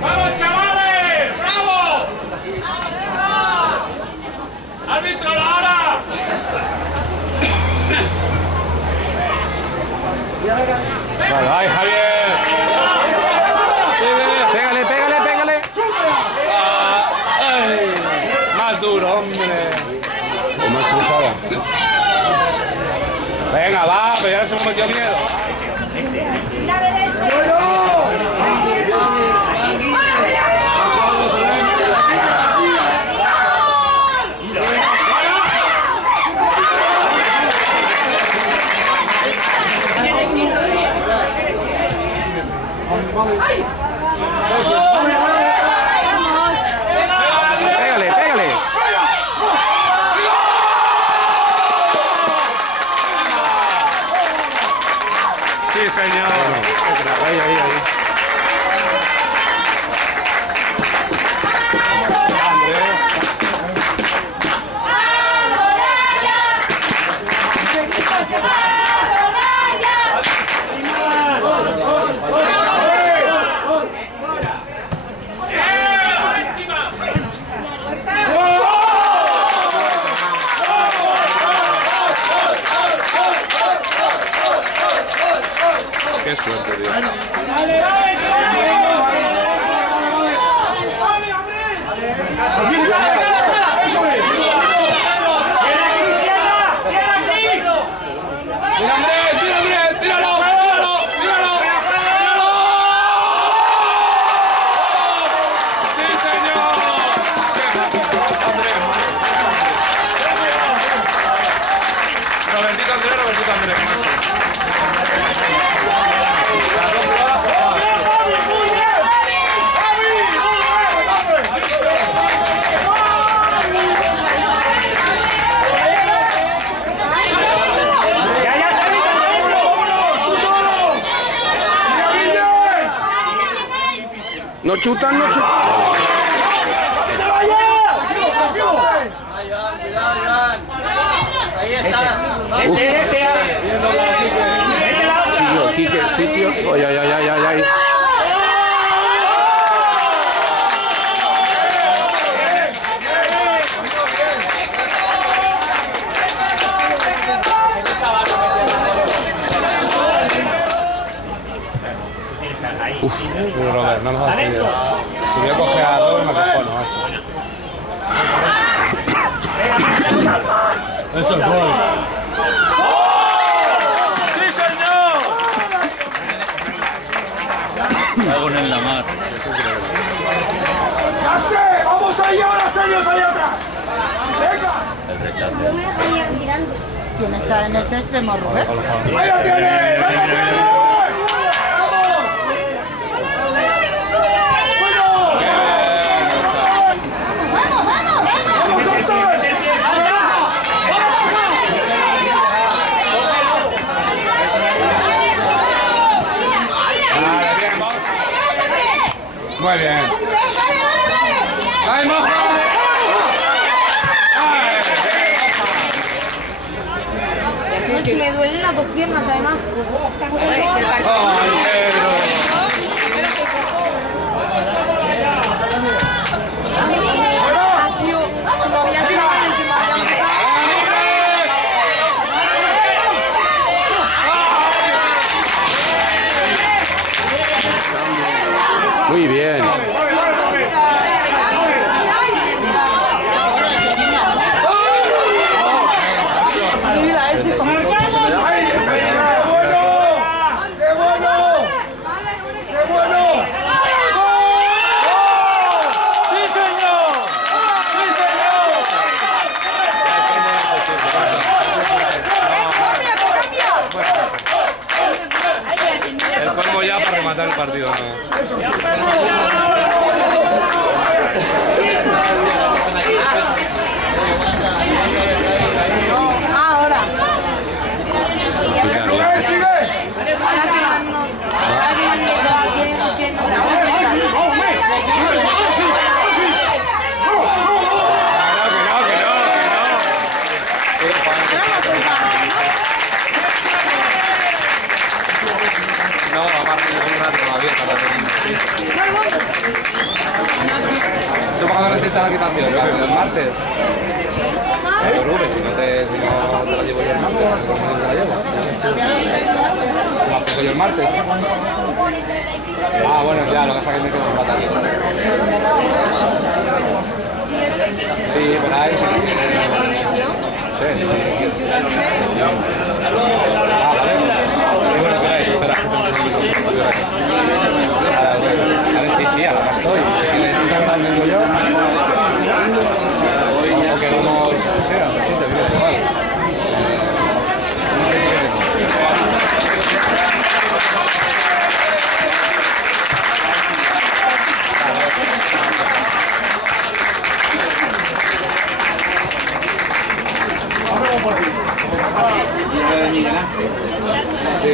¡Vamos, chavales! ¡Bravo! ¡Árbitro, la hora! ¡Ay, Javier! Pégale, pégale, pégale. ¡Ay! Más duro, hombre. O más cruzada. Venga, va, pero ya se me metió miedo. Pégale, pégale. Sí, señor. Ahí, ahí, ahí. Qué suerte, Dios. No chutan, no chutan. Ahí está. Sitio, Quique, sitio. Ay, ay, ay, ay, ay. Uf, Robert, no nos has pedido. Si voy a coger a dos, me acojono, macho. Eso es gol. ¡Sí, señor! Cago en la mar. ¡Gaste! ¡Vamos ahí ahora, serios ahí atrás! ¡Venga! El rechazo. No me dejarían tirando. ¿Quién está en este extremo, Rubén? ¡Ahí lo tiene! ¡Ahí lo tiene! Muy bien. ¡Ay, moja! Pues me duelen las dos piernas, además. ¡Ay, Pedro! Ha sido... No había sido el último, había empezado. Muy bien. El colmo ya para rematar el partido, ¿no? Ahora. un rato todavía para tener. ¿Tú para cuándo necesitas la equipación? ¿El martes? Pero Rubén, si no te la llevo yo el martes, ¿cómo te la llevo? ¿La pongo yo el martes? Ah, bueno, ya, lo que pasa es que me quedo un rato aquí. Sí, pero ahí sí que tiene... Sí. Ah, vale. Sí, bueno, espera, espera. A ver, sí, ahora estoy. Si quieres intentar vengo yo. O que vamos, no sé, a ver si te digo igual. Sí,